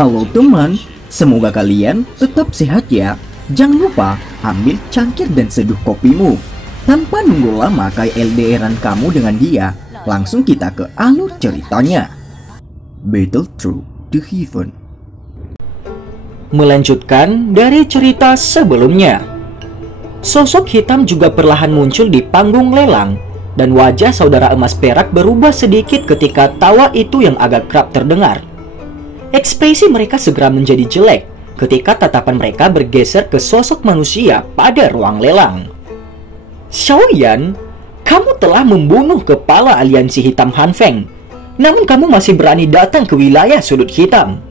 Halo teman, semoga kalian tetap sehat ya. Jangan lupa ambil cangkir dan seduh kopimu. Tanpa nunggu lama kayak LDRan kamu dengan dia, langsung kita ke alur ceritanya. Battle Through the Heaven. Melanjutkan dari cerita sebelumnya, sosok hitam juga perlahan muncul di panggung lelang, dan wajah saudara emas perak berubah sedikit ketika tawa itu yang agak kerap terdengar. Ekspresi mereka segera menjadi jelek ketika tatapan mereka bergeser ke sosok manusia pada ruang lelang. Xiaoyan, kamu telah membunuh kepala aliansi hitam Han Feng, namun kamu masih berani datang ke wilayah sudut hitam.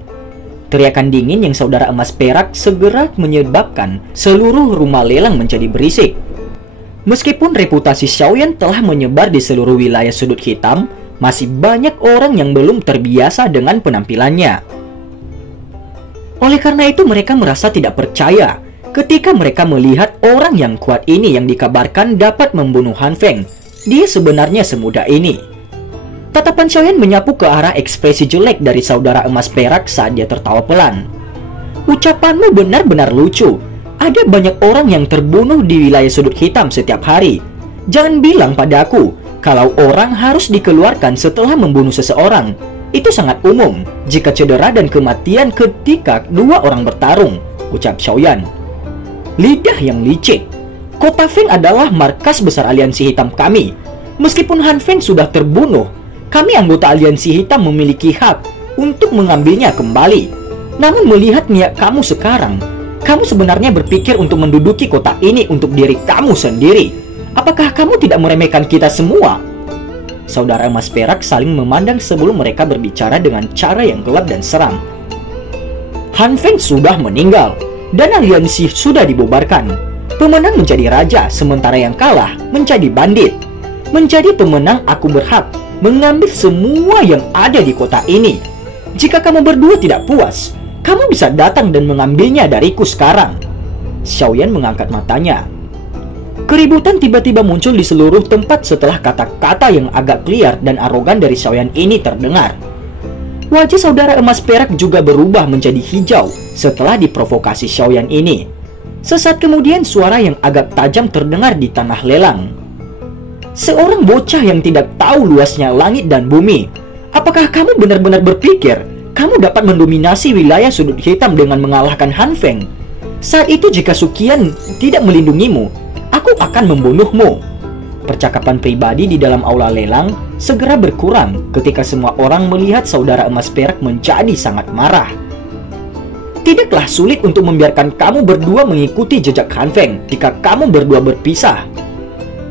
Teriakan dingin yang saudara emas perak segera menyebabkan seluruh rumah lelang menjadi berisik. Meskipun reputasi Xiaoyan telah menyebar di seluruh wilayah sudut hitam, masih banyak orang yang belum terbiasa dengan penampilannya. Oleh karena itu mereka merasa tidak percaya ketika mereka melihat orang yang kuat ini yang dikabarkan dapat membunuh Han Feng. Dia sebenarnya semudah ini. Tatapan Xiaoyan menyapu ke arah ekspresi jelek dari saudara emas perak saat dia tertawa pelan. Ucapanmu benar-benar lucu. Ada banyak orang yang terbunuh di wilayah sudut hitam setiap hari. Jangan bilang padaku kalau orang harus dikeluarkan setelah membunuh seseorang. Itu sangat umum jika cedera dan kematian ketika dua orang bertarung, ucap Xiaoyan. Lidah yang licik. Kota Feng adalah markas besar aliansi hitam kami. Meskipun Han Feng sudah terbunuh, kami anggota aliansi hitam memiliki hak untuk mengambilnya kembali. Namun melihat niat kamu sekarang, kamu sebenarnya berpikir untuk menduduki kota ini untuk diri kamu sendiri. Apakah kamu tidak meremehkan kita semua? Saudara emas perak saling memandang sebelum mereka berbicara dengan cara yang gelap dan seram. Han Feng sudah meninggal, dan aliansi sudah dibubarkan. Pemenang menjadi raja, sementara yang kalah menjadi bandit. Menjadi pemenang aku berhak mengambil semua yang ada di kota ini. Jika kamu berdua tidak puas, kamu bisa datang dan mengambilnya dariku sekarang. Xiaoyan mengangkat matanya. Keributan tiba-tiba muncul di seluruh tempat setelah kata-kata yang agak liar dan arogan dari Xiaoyan ini terdengar. Wajah saudara emas perak juga berubah menjadi hijau setelah diprovokasi Xiaoyan ini. Sesaat kemudian suara yang agak tajam terdengar di tanah lelang. Seorang bocah yang tidak tahu luasnya langit dan bumi. Apakah kamu benar-benar berpikir kamu dapat mendominasi wilayah sudut hitam dengan mengalahkan Han Feng? Saat itu jika Suqian tidak melindungimu, aku akan membunuhmu. Percakapan pribadi di dalam aula lelang segera berkurang ketika semua orang melihat saudara emas perak menjadi sangat marah. Tidaklah sulit untuk membiarkan kamu berdua mengikuti jejak Han Feng jika kamu berdua berpisah.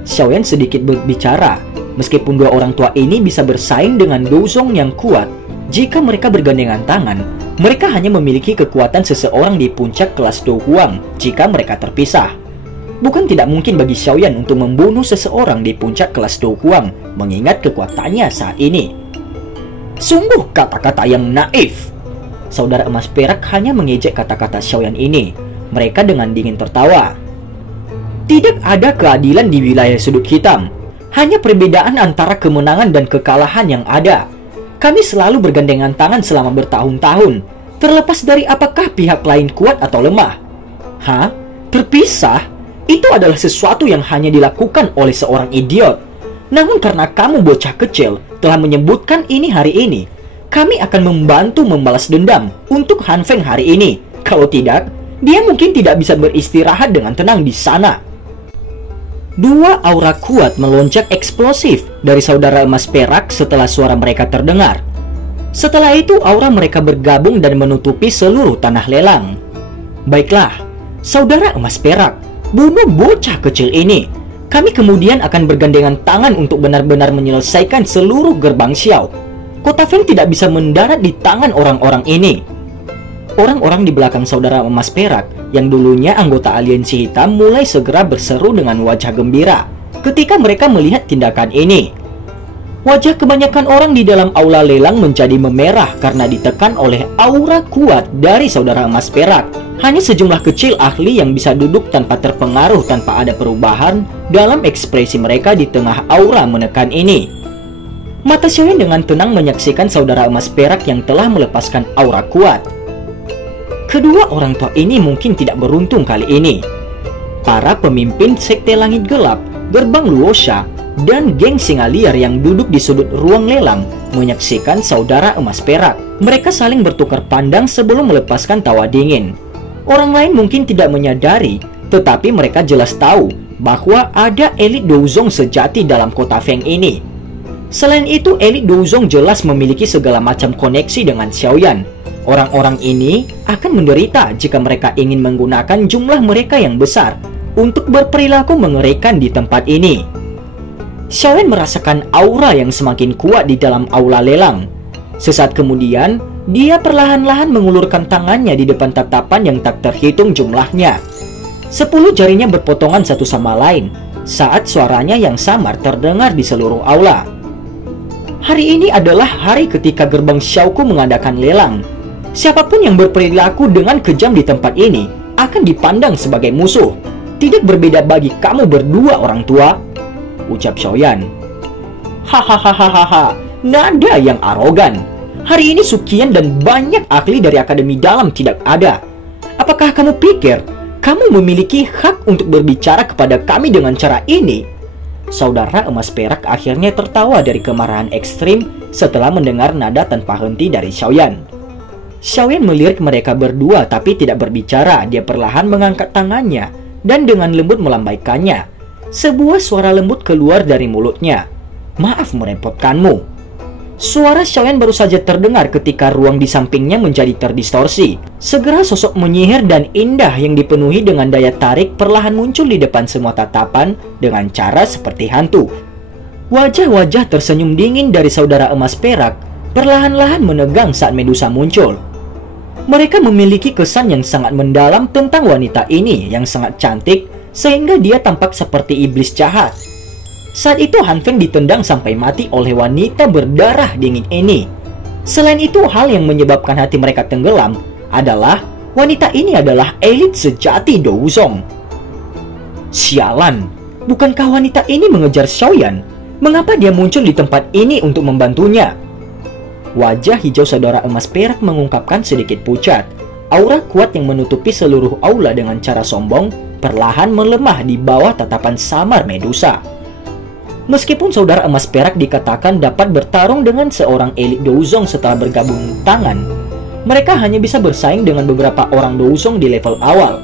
Xiaoyan sedikit berbicara, meskipun dua orang tua ini bisa bersaing dengan Dozong yang kuat. Jika mereka bergandengan tangan, mereka hanya memiliki kekuatan seseorang di puncak kelas Do Huang jika mereka terpisah. Bukan tidak mungkin bagi Xiaoyan untuk membunuh seseorang di puncak kelas Do Huang mengingat kekuatannya saat ini. Sungguh kata-kata yang naif. Saudara emas perak hanya mengejek kata-kata Xiaoyan ini. Mereka dengan dingin tertawa. Tidak ada keadilan di wilayah sudut hitam. Hanya perbedaan antara kemenangan dan kekalahan yang ada. Kami selalu bergandengan tangan selama bertahun-tahun, terlepas dari apakah pihak lain kuat atau lemah. Hah? Terpisah? Itu adalah sesuatu yang hanya dilakukan oleh seorang idiot. Namun karena kamu bocah kecil telah menyebutkan ini hari ini, kami akan membantu membalas dendam untuk Han Feng hari ini. Kalau tidak, dia mungkin tidak bisa beristirahat dengan tenang di sana. Dua aura kuat melonjak eksplosif dari saudara emas perak setelah suara mereka terdengar. Setelah itu aura mereka bergabung dan menutupi seluruh tanah lelang. Baiklah, saudara emas perak, bunuh bocah kecil ini. Kami kemudian akan bergandengan tangan untuk benar-benar menyelesaikan seluruh gerbang Xiao. Kota Feng tidak bisa mendarat di tangan orang-orang ini. Orang-orang di belakang saudara emas perak yang dulunya anggota aliansi hitam mulai segera berseru dengan wajah gembira ketika mereka melihat tindakan ini. Wajah kebanyakan orang di dalam aula lelang menjadi memerah karena ditekan oleh aura kuat dari saudara emas perak. Hanya sejumlah kecil ahli yang bisa duduk tanpa terpengaruh tanpa ada perubahan dalam ekspresi mereka di tengah aura menekan ini. Mata Xiaoyan dengan tenang menyaksikan saudara emas perak yang telah melepaskan aura kuat. Kedua orang tua ini mungkin tidak beruntung kali ini. Para pemimpin Sekte Langit Gelap, Gerbang Luosha, dan geng singa liar yang duduk di sudut ruang lelang menyaksikan saudara emas perak. Mereka saling bertukar pandang sebelum melepaskan tawa dingin. Orang lain mungkin tidak menyadari, tetapi mereka jelas tahu bahwa ada elit Douzong sejati dalam kota Feng ini. Selain itu, elit Douzong jelas memiliki segala macam koneksi dengan Xiaoyan. Orang-orang ini akan menderita jika mereka ingin menggunakan jumlah mereka yang besar untuk berperilaku mengerikan di tempat ini. Xiaoyan merasakan aura yang semakin kuat di dalam aula lelang. Sesaat kemudian, dia perlahan-lahan mengulurkan tangannya di depan tatapan yang tak terhitung jumlahnya. 10 jarinya berpotongan satu sama lain saat suaranya yang samar terdengar di seluruh aula. Hari ini adalah hari ketika gerbang Xiaoku mengadakan lelang. Siapapun yang berperilaku dengan kejam di tempat ini akan dipandang sebagai musuh. Tidak berbeda bagi kamu berdua orang tua, ucap Xiaoyan. Hahaha, nada yang arogan. Hari ini Sukian dan banyak ahli dari Akademi Dalam tidak ada. Apakah kamu pikir kamu memiliki hak untuk berbicara kepada kami dengan cara ini? Saudara emas perak akhirnya tertawa dari kemarahan ekstrim setelah mendengar nada tanpa henti dari Xiaoyan. Xiaoyan melirik mereka berdua tapi tidak berbicara. Dia perlahan mengangkat tangannya dan dengan lembut melambaikannya. Sebuah suara lembut keluar dari mulutnya. Maaf merepotkanmu. Suara Xiaoyan baru saja terdengar ketika ruang di sampingnya menjadi terdistorsi. Segera sosok menyihir dan indah yang dipenuhi dengan daya tarik perlahan muncul di depan semua tatapan dengan cara seperti hantu. Wajah-wajah tersenyum dingin dari saudara emas perak perlahan-lahan menegang saat Medusa muncul. Mereka memiliki kesan yang sangat mendalam tentang wanita ini yang sangat cantik sehingga dia tampak seperti iblis jahat. Saat itu Han Feng ditendang sampai mati oleh wanita berdarah dingin ini. Selain itu, hal yang menyebabkan hati mereka tenggelam adalah wanita ini adalah elit sejati Douzong. Sialan, bukankah wanita ini mengejar Xiaoyan? Mengapa dia muncul di tempat ini untuk membantunya? Wajah hijau saudara emas perak mengungkapkan sedikit pucat. Aura kuat yang menutupi seluruh aula dengan cara sombong perlahan melemah di bawah tatapan samar Medusa. Meskipun saudara emas perak dikatakan dapat bertarung dengan seorang elit Douzong setelah bergabung tangan, mereka hanya bisa bersaing dengan beberapa orang Douzong di level awal.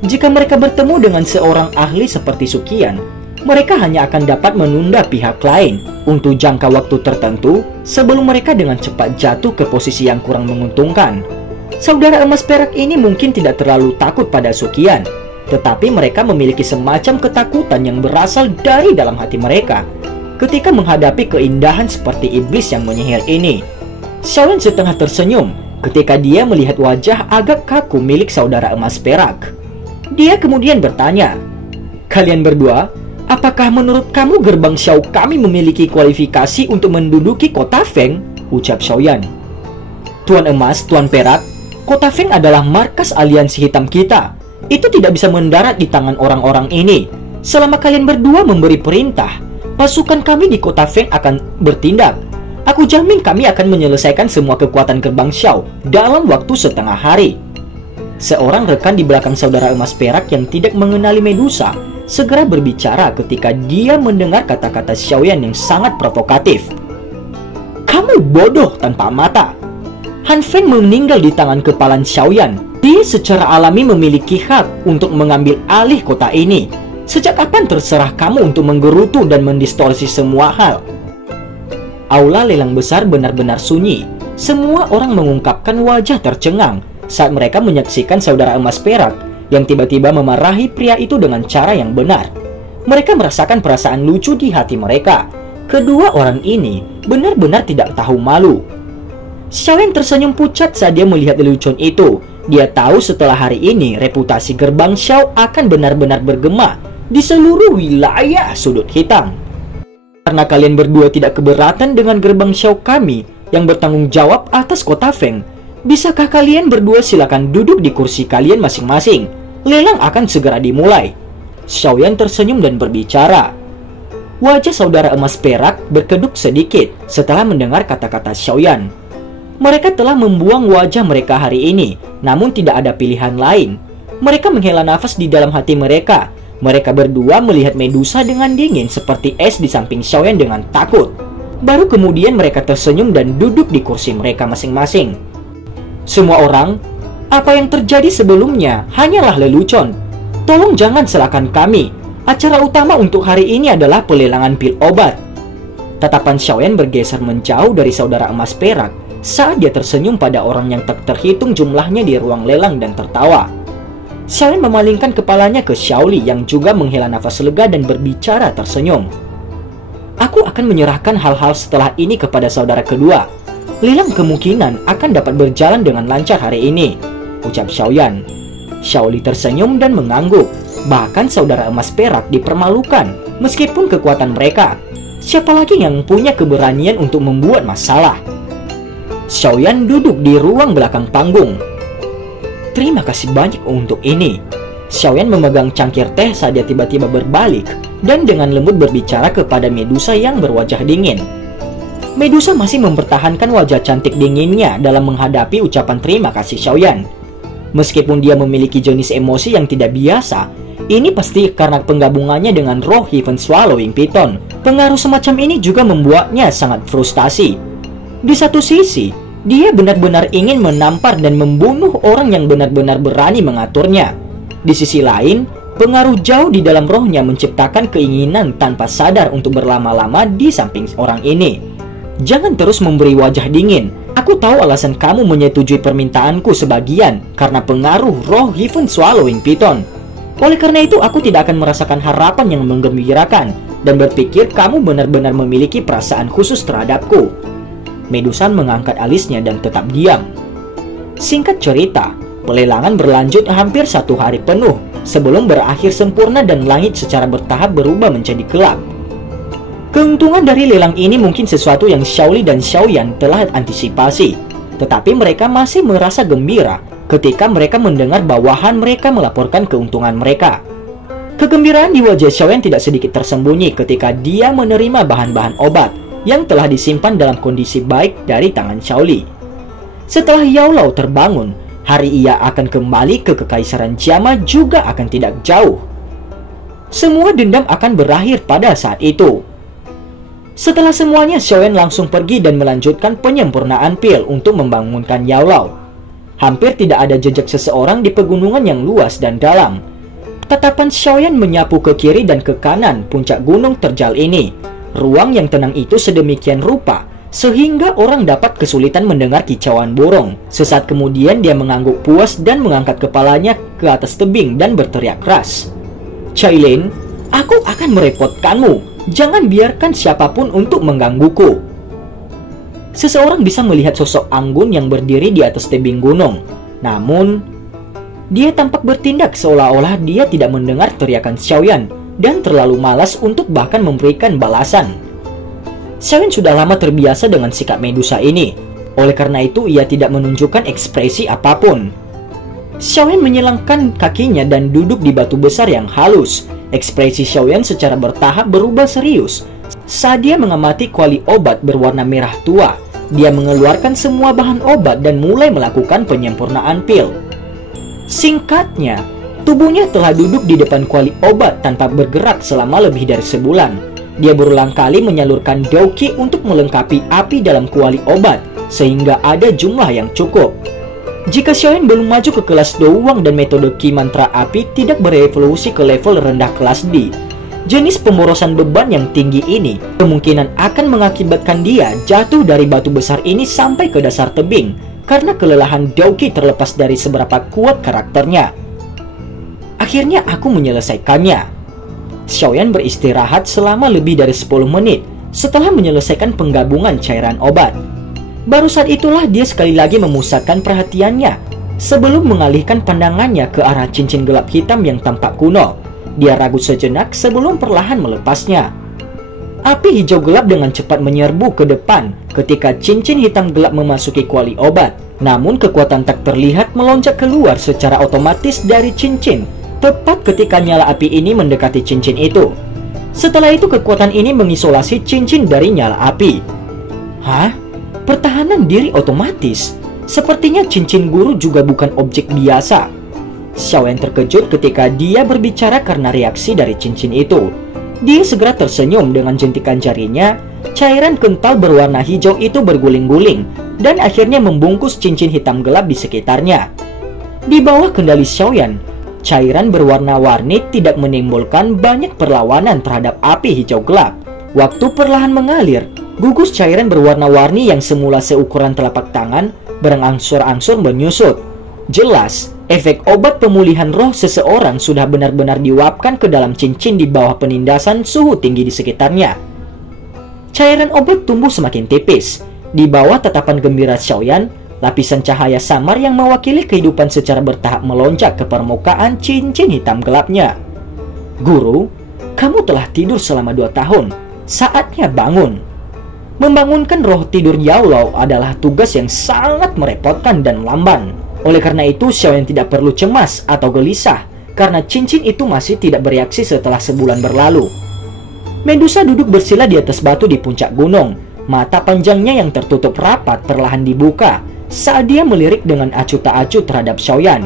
Jika mereka bertemu dengan seorang ahli seperti Sukian, mereka hanya akan dapat menunda pihak lain untuk jangka waktu tertentu sebelum mereka dengan cepat jatuh ke posisi yang kurang menguntungkan. Saudara emas perak ini mungkin tidak terlalu takut pada Sukian, tetapi mereka memiliki semacam ketakutan yang berasal dari dalam hati mereka ketika menghadapi keindahan seperti iblis yang menyihir ini. Xiaoyan setengah tersenyum ketika dia melihat wajah agak kaku milik saudara emas perak. Dia kemudian bertanya, "Kalian berdua, apakah menurut kamu gerbang Xiao kami memiliki kualifikasi untuk menduduki kota Feng?" ucap Xiaoyan. "Tuan emas, tuan perak, kota Feng adalah markas aliansi hitam kita. Itu tidak bisa mendarat di tangan orang-orang ini. Selama kalian berdua memberi perintah, pasukan kami di kota Feng akan bertindak. Aku jamin kami akan menyelesaikan semua kekuatan gerbang Xiao dalam waktu setengah hari." Seorang rekan di belakang saudara emas perak yang tidak mengenali Medusa segera berbicara ketika dia mendengar kata-kata Xiaoyan yang sangat provokatif. "Kamu bodoh tanpa mata." Han Feng meninggal di tangan kepalan Xiaoyan. Dia secara alami memiliki hak untuk mengambil alih kota ini. Sejak kapan terserah kamu untuk menggerutu dan mendistorsi semua hal? Aula lelang besar benar-benar sunyi. Semua orang mengungkapkan wajah tercengang saat mereka menyaksikan saudara emas perak yang tiba-tiba memarahi pria itu dengan cara yang benar. Mereka merasakan perasaan lucu di hati mereka. Kedua orang ini benar-benar tidak tahu malu. Xiaoyan tersenyum pucat saat dia melihat lelucon itu. Dia tahu setelah hari ini reputasi gerbang Xiao akan benar-benar bergema di seluruh wilayah sudut hitam. Karena kalian berdua tidak keberatan dengan gerbang Xiao kami yang bertanggung jawab atas kota Feng, bisakah kalian berdua silakan duduk di kursi kalian masing-masing? Lelang akan segera dimulai. Xiaoyan tersenyum dan berbicara. Wajah saudara emas perak berkedut sedikit setelah mendengar kata-kata Xiaoyan. Mereka telah membuang wajah mereka hari ini, namun tidak ada pilihan lain. Mereka menghela nafas di dalam hati mereka. Mereka berdua melihat Medusa dengan dingin seperti es di samping Xiaoyan dengan takut. Baru kemudian mereka tersenyum dan duduk di kursi mereka masing-masing. Semua orang, apa yang terjadi sebelumnya hanyalah lelucon. Tolong jangan salahkan kami. Acara utama untuk hari ini adalah pelelangan pil obat. Tatapan Xiaoyan bergeser menjauh dari saudara emas perak saat dia tersenyum pada orang yang tak terhitung jumlahnya di ruang lelang dan tertawa. Xiaoyan memalingkan kepalanya ke Xiaoli yang juga menghela nafas lega dan berbicara tersenyum. Aku akan menyerahkan hal-hal setelah ini kepada saudara kedua. Lelang kemungkinan akan dapat berjalan dengan lancar hari ini, ucap Xiaoyan. Xiaoli tersenyum dan mengangguk. Bahkan saudara emas perak dipermalukan meskipun kekuatan mereka. Siapa lagi yang punya keberanian untuk membuat masalah? Xiaoyan duduk di ruang belakang panggung. Terima kasih banyak untuk ini. Xiaoyan memegang cangkir teh saat dia tiba-tiba berbalik dan dengan lembut berbicara kepada Medusa yang berwajah dingin. Medusa masih mempertahankan wajah cantik dinginnya dalam menghadapi ucapan terima kasih Xiaoyan. Meskipun dia memiliki jenis emosi yang tidak biasa, ini pasti karena penggabungannya dengan roh Heaven Swallowing Python. Pengaruh semacam ini juga membuatnya sangat frustasi. Di satu sisi, dia benar-benar ingin menampar dan membunuh orang yang benar-benar berani mengaturnya. Di sisi lain, pengaruh jauh di dalam rohnya menciptakan keinginan tanpa sadar untuk berlama-lama di samping orang ini. Jangan terus memberi wajah dingin. Aku tahu alasan kamu menyetujui permintaanku sebagian karena pengaruh roh Heaven Swallowing Python. Oleh karena itu, aku tidak akan merasakan harapan yang menggembirakan dan berpikir kamu benar-benar memiliki perasaan khusus terhadapku. Medusa mengangkat alisnya dan tetap diam. Singkat cerita, pelelangan berlanjut hampir 1 hari penuh sebelum berakhir sempurna dan langit secara bertahap berubah menjadi gelap. Keuntungan dari lelang ini mungkin sesuatu yang Xiaoli dan Xiaoyan telah antisipasi, tetapi mereka masih merasa gembira ketika mereka mendengar bawahan mereka melaporkan keuntungan mereka. Kegembiraan di wajah Xiaoyan tidak sedikit tersembunyi ketika dia menerima bahan-bahan obat yang telah disimpan dalam kondisi baik dari tangan Xiaoli. Setelah Yao Lao terbangun, hari ia akan kembali ke Kekaisaran Jiama juga akan tidak jauh. Semua dendam akan berakhir pada saat itu. Setelah semuanya, Xiaoyan langsung pergi dan melanjutkan penyempurnaan pil untuk membangunkan Yao Lao. Hampir tidak ada jejak seseorang di pegunungan yang luas dan dalam. Tatapan Xiaoyan menyapu ke kiri dan ke kanan puncak gunung terjal ini. Ruang yang tenang itu sedemikian rupa sehingga orang dapat kesulitan mendengar kicauan burung. Sesaat kemudian dia mengangguk puas dan mengangkat kepalanya ke atas tebing dan berteriak keras. Cailin, aku akan merepotkanmu. Jangan biarkan siapapun untuk menggangguku. Seseorang bisa melihat sosok anggun yang berdiri di atas tebing gunung. Namun, dia tampak bertindak seolah-olah dia tidak mendengar teriakan Xiaoyan dan terlalu malas untuk bahkan memberikan balasan. Xiaoyan sudah lama terbiasa dengan sikap Medusa ini. Oleh karena itu, ia tidak menunjukkan ekspresi apapun. Xiaoyan menyilangkan kakinya dan duduk di batu besar yang halus. Ekspresi Xiaoyan secara bertahap berubah serius. Saat dia mengamati kuali obat berwarna merah tua, dia mengeluarkan semua bahan obat dan mulai melakukan penyempurnaan pil. Singkatnya, tubuhnya telah duduk di depan kuali obat tanpa bergerak selama lebih dari sebulan. Dia berulang kali menyalurkan Douqi untuk melengkapi api dalam kuali obat, sehingga ada jumlah yang cukup. Jika Xiaoyan belum maju ke kelas Douwang dan metode Qi mantra api tidak berevolusi ke level rendah kelas D, jenis pemborosan beban yang tinggi ini kemungkinan akan mengakibatkan dia jatuh dari batu besar ini sampai ke dasar tebing karena kelelahan Douqi terlepas dari seberapa kuat karakternya. Akhirnya aku menyelesaikannya. Xiaoyan beristirahat selama lebih dari 10 menit setelah menyelesaikan penggabungan cairan obat. Baru saat itulah dia sekali lagi memusatkan perhatiannya sebelum mengalihkan pandangannya ke arah cincin gelap hitam yang tampak kuno. Dia ragu sejenak sebelum perlahan melepasnya. Api hijau gelap dengan cepat menyerbu ke depan ketika cincin hitam gelap memasuki kuali obat. Namun kekuatan tak terlihat melonjak keluar secara otomatis dari cincin tepat ketika nyala api ini mendekati cincin itu. Setelah itu kekuatan ini mengisolasi cincin dari nyala api. Hah? pertahanan diri otomatis. Sepertinya cincin guru juga bukan objek biasa. Xiaoyan terkejut ketika dia berbicara karena reaksi dari cincin itu. Dia segera tersenyum dengan jentikan jarinya. Cairan kental berwarna hijau itu berguling-guling dan akhirnya membungkus cincin hitam gelap di sekitarnya. Di bawah kendali Xiaoyan, cairan berwarna-warni tidak menimbulkan banyak perlawanan terhadap api hijau gelap. Waktu perlahan mengalir, gugus cairan berwarna-warni yang semula seukuran telapak tangan berangsur-angsur menyusut. Jelas, efek obat pemulihan roh seseorang sudah benar-benar diuapkan ke dalam cincin di bawah penindasan suhu tinggi di sekitarnya. Cairan obat tumbuh semakin tipis. Di bawah tatapan gembira Xiaoyan, lapisan cahaya samar yang mewakili kehidupan secara bertahap melonjak ke permukaan cincin hitam gelapnya. Guru, kamu telah tidur selama 2 tahun. Saatnya bangun. Membangunkan roh tidur Yaolao adalah tugas yang sangat merepotkan dan lamban. Oleh karena itu, Xiaoyan tidak perlu cemas atau gelisah karena cincin itu masih tidak bereaksi setelah sebulan berlalu. Medusa duduk bersila di atas batu di puncak gunung. Mata panjangnya yang tertutup rapat perlahan dibuka saat dia melirik dengan acuh tak acuh terhadap Xiaoyan.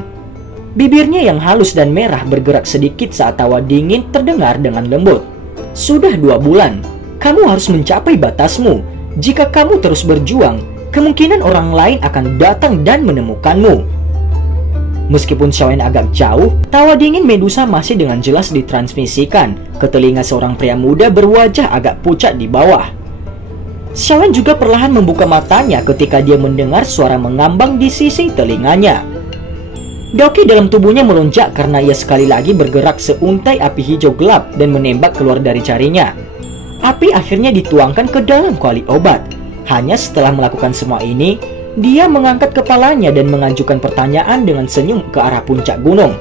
Bibirnya yang halus dan merah bergerak sedikit saat tawa dingin terdengar dengan lembut. Sudah 2 bulan, kamu harus mencapai batasmu. Jika kamu terus berjuang, kemungkinan orang lain akan datang dan menemukanmu. Meskipun Xiaoyan agak jauh, tawa dingin Medusa masih dengan jelas ditransmisikan ke telinga seorang pria muda berwajah agak pucat di bawah. Xiaoyan juga perlahan membuka matanya ketika dia mendengar suara mengambang di sisi telinganya. Daoki dalam tubuhnya melonjak karena ia sekali lagi bergerak seuntai api hijau gelap dan menembak keluar dari jarinya. Api akhirnya dituangkan ke dalam kuali obat. Hanya setelah melakukan semua ini, dia mengangkat kepalanya dan mengajukan pertanyaan dengan senyum ke arah puncak gunung.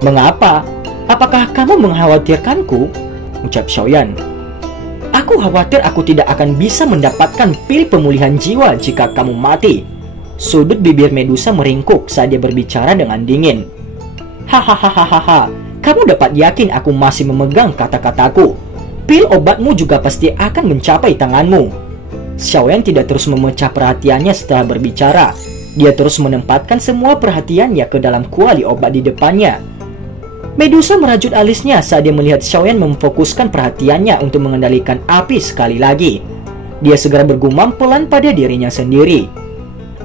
"Mengapa? Apakah kamu mengkhawatirkanku?" ucap Xiaoyan. "Aku khawatir aku tidak akan bisa mendapatkan pil pemulihan jiwa jika kamu mati." Sudut bibir Medusa meringkuk saat dia berbicara dengan dingin. "Hahaha, kamu dapat yakin aku masih memegang kata-kataku. Pil obatmu juga pasti akan mencapai tanganmu." Xiaoyan tidak terus memecah perhatiannya setelah berbicara. Dia terus menempatkan semua perhatiannya ke dalam kuali obat di depannya. Medusa merajut alisnya saat dia melihat Xiaoyan memfokuskan perhatiannya untuk mengendalikan api sekali lagi. Dia segera bergumam pelan pada dirinya sendiri.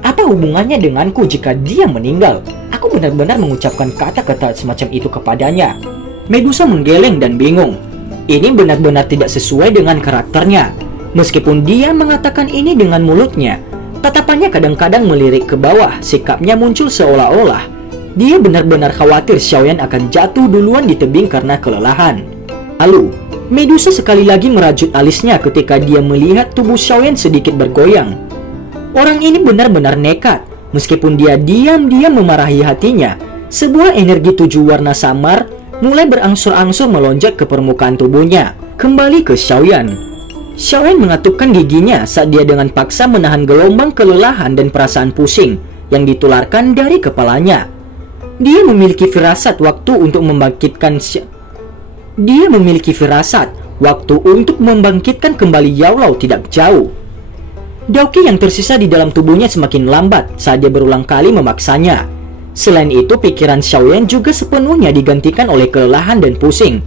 "Apa hubungannya denganku jika dia meninggal? Aku benar-benar mengucapkan kata-kata semacam itu kepadanya." Medusa menggeleng dan bingung. Ini benar-benar tidak sesuai dengan karakternya. Meskipun dia mengatakan ini dengan mulutnya, tatapannya kadang-kadang melirik ke bawah. Sikapnya muncul seolah-olah dia benar-benar khawatir Xiaoyan akan jatuh duluan di tebing karena kelelahan. Lalu, Medusa sekali lagi merajut alisnya ketika dia melihat tubuh Xiaoyan sedikit bergoyang. Orang ini benar-benar nekat. Meskipun dia diam-diam memarahi hatinya, sebuah energi 7 warna samar mulai berangsur-angsur melonjak ke permukaan tubuhnya. Kembali ke Xiaoyan. Xiaoyan mengatupkan giginya saat dia dengan paksa menahan gelombang kelelahan dan perasaan pusing yang ditularkan dari kepalanya. Dia memiliki firasat waktu untuk membangkitkan kembali Yaolao tidak jauh. Daoki yang tersisa di dalam tubuhnya semakin lambat saat dia berulang kali memaksanya. Selain itu, pikiran Xiaoyan juga sepenuhnya digantikan oleh kelelahan dan pusing.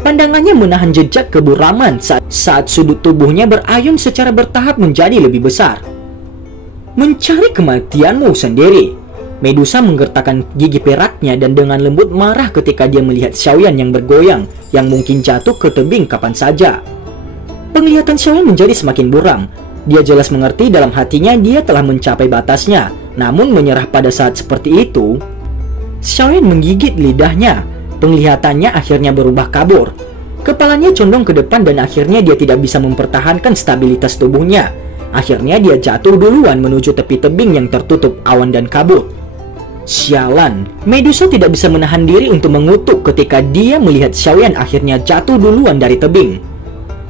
Pandangannya menahan jejak keburaman saat sudut tubuhnya berayun secara bertahap menjadi lebih besar. "Mencari kematianmu sendiri." Medusa menggertakkan gigi peraknya dan dengan lembut marah ketika dia melihat Xiaoyan yang bergoyang, yang mungkin jatuh ke tebing kapan saja. Penglihatan Xiaoyan menjadi semakin buram. Dia jelas mengerti dalam hatinya dia telah mencapai batasnya, namun menyerah pada saat seperti itu. Xiaoyan menggigit lidahnya. Penglihatannya akhirnya berubah kabur. Kepalanya condong ke depan dan akhirnya dia tidak bisa mempertahankan stabilitas tubuhnya. Akhirnya dia jatuh duluan menuju tepi tebing yang tertutup awan dan kabut. Sialan, Medusa tidak bisa menahan diri untuk mengutuk ketika dia melihat Xiaoyan akhirnya jatuh duluan dari tebing.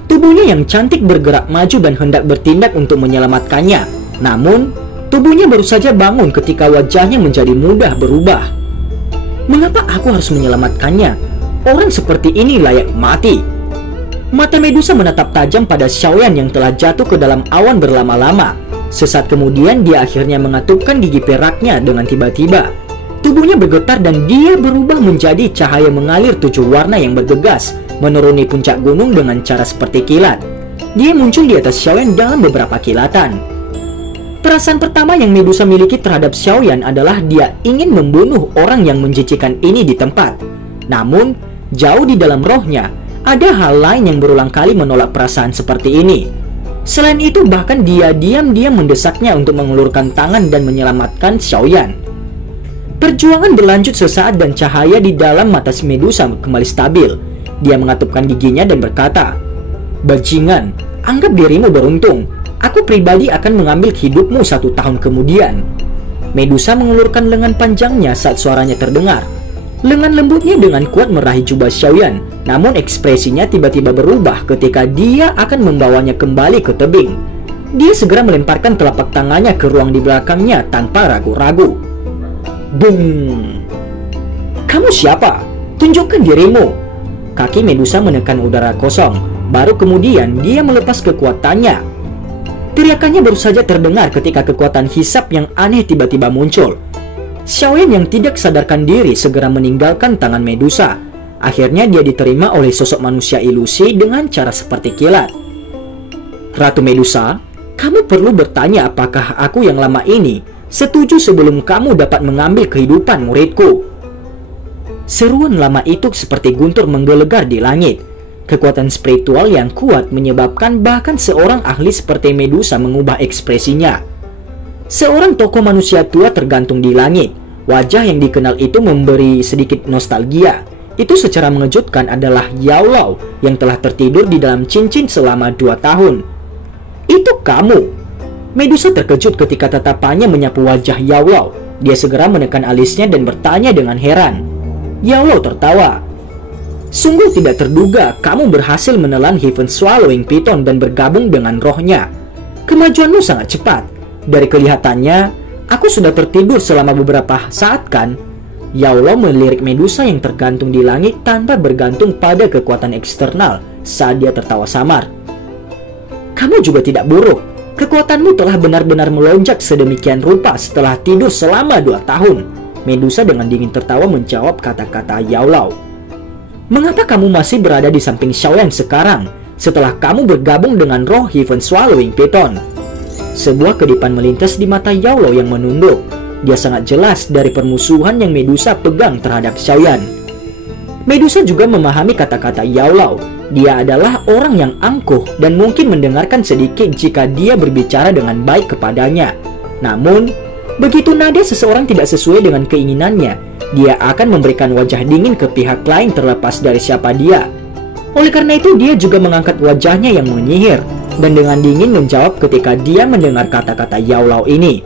Tubuhnya yang cantik bergerak maju dan hendak bertindak untuk menyelamatkannya. Namun, tubuhnya baru saja bangun ketika wajahnya menjadi mudah berubah. "Mengapa aku harus menyelamatkannya? Orang seperti ini layak mati." Mata Medusa menatap tajam pada Xiaoyan yang telah jatuh ke dalam awan berlama-lama. Sesaat kemudian dia akhirnya mengatupkan gigi peraknya dengan tiba-tiba. Tubuhnya bergetar dan dia berubah menjadi cahaya mengalir 7 warna yang bergegas menuruni puncak gunung dengan cara seperti kilat. Dia muncul di atas Xiaoyan dalam beberapa kilatan. Perasaan pertama yang Medusa miliki terhadap Xiaoyan adalah dia ingin membunuh orang yang menjijikan ini di tempat. Namun, jauh di dalam rohnya, ada hal lain yang berulang kali menolak perasaan seperti ini. Selain itu, bahkan dia diam-diam mendesaknya untuk mengulurkan tangan dan menyelamatkan Xiaoyan. Perjuangan berlanjut sesaat dan cahaya di dalam mata si Medusa kembali stabil. Dia mengatupkan giginya dan berkata, "Bajingan, anggap dirimu beruntung. Aku pribadi akan mengambil hidupmu 1 tahun kemudian." Medusa mengulurkan lengan panjangnya saat suaranya terdengar. Lengan lembutnya dengan kuat meraih jubah Xiaoyan, namun ekspresinya tiba-tiba berubah ketika dia akan membawanya kembali ke tebing. Dia segera melemparkan telapak tangannya ke ruang di belakangnya tanpa ragu-ragu. Boom! "Kamu siapa? Tunjukkan dirimu!" Kaki Medusa menekan udara kosong. Baru kemudian dia melepas kekuatannya. Teriakannya baru saja terdengar ketika kekuatan hisap yang aneh tiba-tiba muncul. Xiaoyan yang tidak sadarkan diri segera meninggalkan tangan Medusa. Akhirnya dia diterima oleh sosok manusia ilusi dengan cara seperti kilat. "Ratu Medusa, kamu perlu bertanya apakah aku yang lama ini setuju sebelum kamu dapat mengambil kehidupan muridku." Seruan lama itu seperti guntur menggelegar di langit. Kekuatan spiritual yang kuat menyebabkan bahkan seorang ahli seperti Medusa mengubah ekspresinya. Seorang tokoh manusia tua tergantung di langit. Wajah yang dikenal itu memberi sedikit nostalgia. Itu secara mengejutkan adalah Yao Lao yang telah tertidur di dalam cincin selama 2 tahun. "Itu kamu!" Medusa terkejut ketika tatapannya menyapu wajah Yao Lao. Dia segera menekan alisnya dan bertanya dengan heran. Yao Lao tertawa. "Sungguh tidak terduga kamu berhasil menelan Heaven Swallowing Python dan bergabung dengan rohnya. Kemajuanmu sangat cepat. Dari kelihatannya, aku sudah tertidur selama beberapa saat kan?" Yao Lao melirik Medusa yang tergantung di langit tanpa bergantung pada kekuatan eksternal saat dia tertawa samar. "Kamu juga tidak buruk. Kekuatanmu telah benar-benar melonjak sedemikian rupa setelah tidur selama 2 tahun. Medusa dengan dingin tertawa menjawab kata-kata Yao Lao. "Mengapa kamu masih berada di samping Xiaoyan sekarang setelah kamu bergabung dengan roh Heaven Swallowing Python?" Sebuah kedipan melintas di mata Yao Lao yang menunduk. Dia sangat jelas dari permusuhan yang Medusa pegang terhadap Xiaoyan. Medusa juga memahami kata-kata Yao Lao. Dia adalah orang yang angkuh dan mungkin mendengarkan sedikit jika dia berbicara dengan baik kepadanya. Namun, begitu nada seseorang tidak sesuai dengan keinginannya, dia akan memberikan wajah dingin ke pihak lain terlepas dari siapa dia. Oleh karena itu, dia juga mengangkat wajahnya yang menyihir dan dengan dingin menjawab ketika dia mendengar kata-kata Yao Lao ini.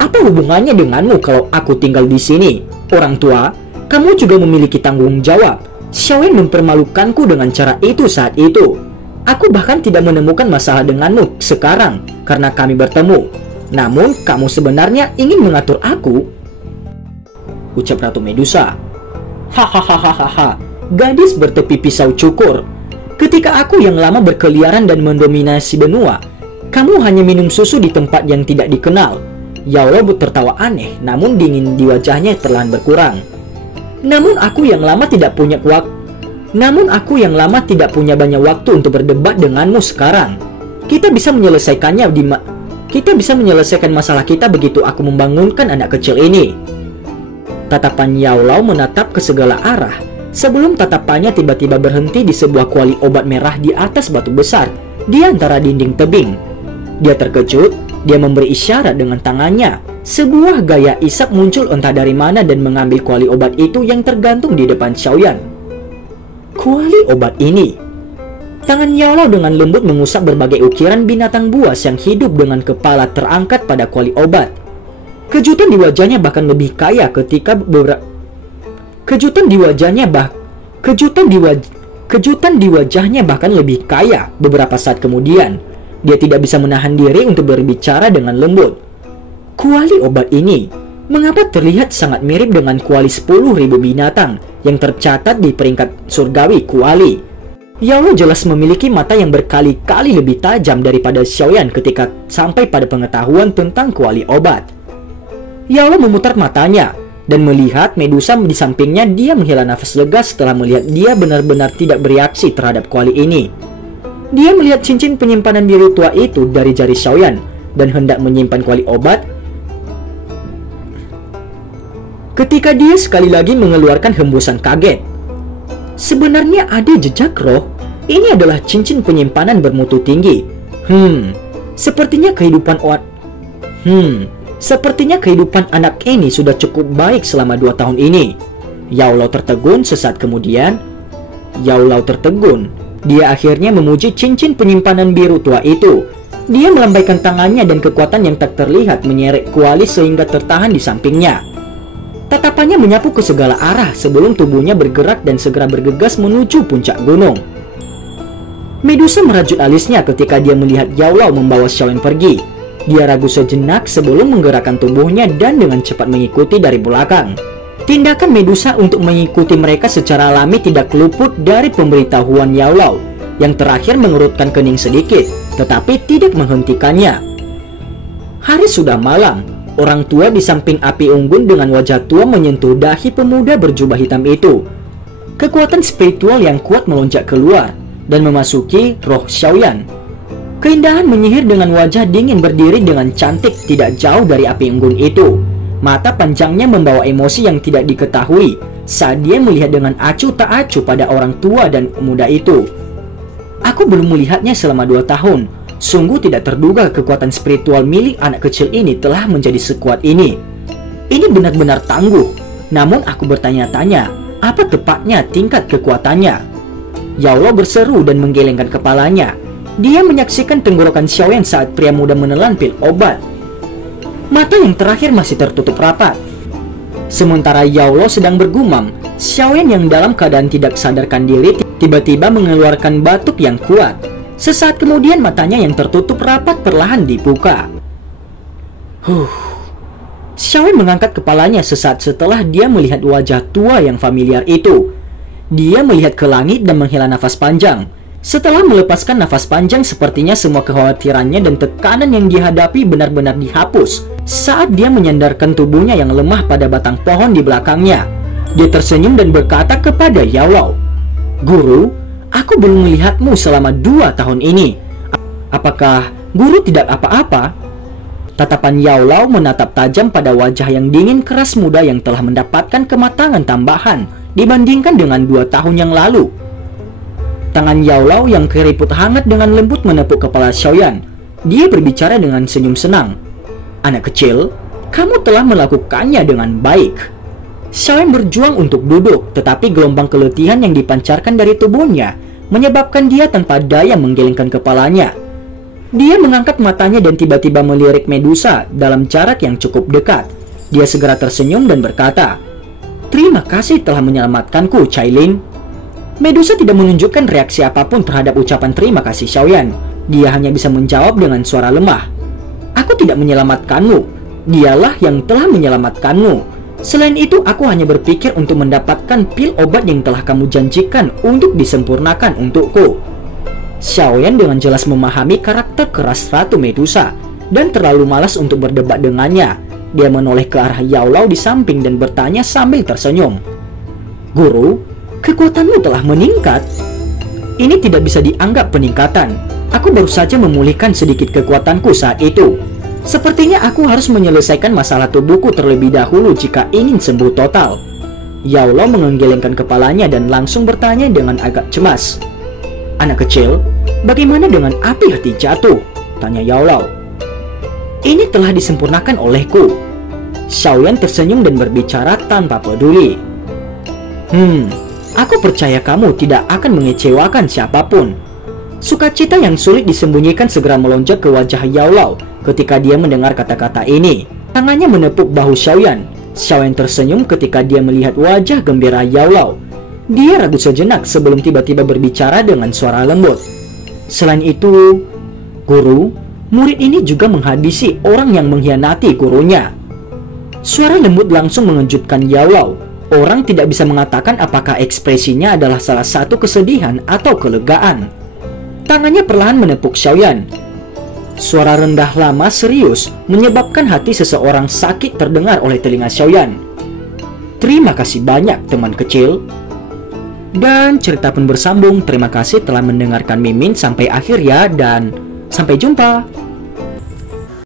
"Apa hubungannya denganmu kalau aku tinggal di sini? Orang tua, kamu juga memiliki tanggung jawab. Xiaoyan mempermalukanku dengan cara itu saat itu. Aku bahkan tidak menemukan masalah denganmu sekarang karena kami bertemu. Namun, kamu sebenarnya ingin mengatur aku?" Ucap Ratu Medusa. "Hahaha, gadis bertepi pisau cukur. Ketika aku yang lama berkeliaran dan mendominasi benua, kamu hanya minum susu di tempat yang tidak dikenal." Yao Lao tertawa aneh, namun dingin di wajahnya perlahan berkurang. Namun aku yang lama tidak punya banyak waktu untuk berdebat denganmu sekarang. Kita bisa menyelesaikan masalah kita begitu aku membangunkan anak kecil ini." Tatapan Yao Lao menatap ke segala arah sebelum tatapannya tiba-tiba berhenti di sebuah kuali obat merah di atas batu besar di antara dinding tebing. Dia terkejut. Dia memberi isyarat dengan tangannya. Sebuah gaya isap muncul entah dari mana dan mengambil kuali obat itu yang tergantung di depan Xiaoyan. Kuali obat ini. Tangan Yao Lao dengan lembut mengusap berbagai ukiran binatang buas yang hidup dengan kepala terangkat pada kuali obat. Kejutan di wajahnya bahkan lebih kaya ketika beberapa saat kemudian. Dia tidak bisa menahan diri untuk berbicara dengan lembut. "Kuali obat ini, mengapa terlihat sangat mirip dengan kuali 10.000 binatang yang tercatat di peringkat surgawi kuali? Yao Lao jelas memiliki mata yang berkali-kali lebih tajam daripada Xiaoyan ketika sampai pada pengetahuan tentang kuali obat. Yao Lao memutar matanya dan melihat Medusa di sampingnya. Dia menghela nafas lega setelah melihat dia benar-benar tidak bereaksi terhadap kuali ini. Dia melihat cincin penyimpanan biru tua itu dari jari Xiaoyan dan hendak menyimpan kuali obat ketika dia sekali lagi mengeluarkan hembusan kaget. Sebenarnya ada jejak roh. Ini adalah cincin penyimpanan bermutu tinggi. Sepertinya kehidupan anak ini sudah cukup baik selama 2 tahun ini. Yao Lao tertegun sesaat kemudian. Dia akhirnya memuji cincin penyimpanan biru tua itu. Dia melambaikan tangannya dan kekuatan yang tak terlihat menyeret kuali sehingga tertahan di sampingnya. Tatapannya menyapu ke segala arah sebelum tubuhnya bergerak dan segera bergegas menuju puncak gunung. Medusa merajut alisnya ketika dia melihat Yao Lao membawa Xiaoyan pergi. Dia ragu sejenak sebelum menggerakkan tubuhnya dan dengan cepat mengikuti dari belakang. Tindakan Medusa untuk mengikuti mereka secara alami tidak luput dari pemberitahuan Yao Lao yang terakhir mengerutkan kening sedikit, tetapi tidak menghentikannya. Hari sudah malam. Orang tua di samping api unggun dengan wajah tua menyentuh dahi pemuda berjubah hitam itu. Kekuatan spiritual yang kuat melonjak keluar dan memasuki roh Xiaoyan. Keindahan menyihir dengan wajah dingin berdiri dengan cantik tidak jauh dari api unggun itu. Mata panjangnya membawa emosi yang tidak diketahui saat dia melihat dengan acuh tak acuh pada orang tua dan pemuda itu. Aku belum melihatnya selama 2 tahun. Sungguh tidak terduga kekuatan spiritual milik anak kecil ini telah menjadi sekuat ini. Ini benar-benar tangguh. Namun aku bertanya-tanya, apa tepatnya tingkat kekuatannya? Yao Lao berseru dan menggelengkan kepalanya. Dia menyaksikan tenggorokan Xiaoyan saat pria muda menelan pil obat. Mata yang terakhir masih tertutup rapat. Sementara Yao Lao sedang bergumam, Xiaoyan yang dalam keadaan tidak sadarkan diri tiba-tiba mengeluarkan batuk yang kuat. Sesaat kemudian matanya yang tertutup rapat perlahan dibuka. Xiaoyan mengangkat kepalanya sesaat setelah dia melihat wajah tua yang familiar itu. Dia melihat ke langit dan menghela nafas panjang. Setelah melepaskan nafas panjang, sepertinya semua kekhawatirannya dan tekanan yang dihadapi benar-benar dihapus saat dia menyandarkan tubuhnya yang lemah pada batang pohon di belakangnya. Dia tersenyum dan berkata kepada Yao Lao, "Guru, aku belum melihatmu selama 2 tahun ini. Apakah guru tidak apa-apa?" Tatapan Yao Lao menatap tajam pada wajah yang dingin keras muda yang telah mendapatkan kematangan tambahan dibandingkan dengan 2 tahun yang lalu. Tangan Yao Lao yang keriput hangat dengan lembut menepuk kepala Xiaoyan. Dia berbicara dengan senyum senang. "Anak kecil, kamu telah melakukannya dengan baik." Xiaoyan berjuang untuk duduk, tetapi gelombang keletihan yang dipancarkan dari tubuhnya menyebabkan dia tanpa daya menggelengkan kepalanya. Dia mengangkat matanya dan tiba-tiba melirik Medusa dalam jarak yang cukup dekat. Dia segera tersenyum dan berkata, "Terima kasih telah menyelamatkanku, Cailin." Medusa tidak menunjukkan reaksi apapun terhadap ucapan terima kasih Xiaoyan. Dia hanya bisa menjawab dengan suara lemah, "Aku tidak menyelamatkanmu. Dialah yang telah menyelamatkanmu. Selain itu, aku hanya berpikir untuk mendapatkan pil obat yang telah kamu janjikan untuk disempurnakan untukku." Xiaoyan dengan jelas memahami karakter keras Ratu Medusa dan terlalu malas untuk berdebat dengannya. Dia menoleh ke arah Yao Lao di samping dan bertanya sambil tersenyum, "Guru, kekuatanmu telah meningkat." "Ini tidak bisa dianggap peningkatan. Aku baru saja memulihkan sedikit kekuatanku saat itu. Sepertinya aku harus menyelesaikan masalah tubuhku terlebih dahulu jika ingin sembuh total." Yao Lao menggelengkan kepalanya dan langsung bertanya dengan agak cemas, "Anak kecil, bagaimana dengan api hati jatuh?" tanya Yao Lao. "Ini telah disempurnakan olehku." Xiaoyan tersenyum dan berbicara tanpa peduli, "Aku percaya kamu tidak akan mengecewakan siapapun." Sukacita yang sulit disembunyikan segera melonjak ke wajah Yao Lao ketika dia mendengar kata-kata ini. Tangannya menepuk bahu Xiaoyan. Xiaoyan tersenyum ketika dia melihat wajah gembira Yao Lao. Dia ragu sejenak sebelum tiba-tiba berbicara dengan suara lembut, "Selain itu, Guru, murid ini juga menghabisi orang yang mengkhianati gurunya." Suara lembut langsung mengejutkan Yao Lao. Orang tidak bisa mengatakan apakah ekspresinya adalah salah satu kesedihan atau kelegaan. Tangannya perlahan menepuk Xiaoyan. Suara rendah lama serius menyebabkan hati seseorang sakit terdengar oleh telinga Xiaoyan. Terima kasih banyak teman kecil. Dan cerita pun bersambung. Terima kasih telah mendengarkan Mimin sampai akhir ya, dan sampai jumpa.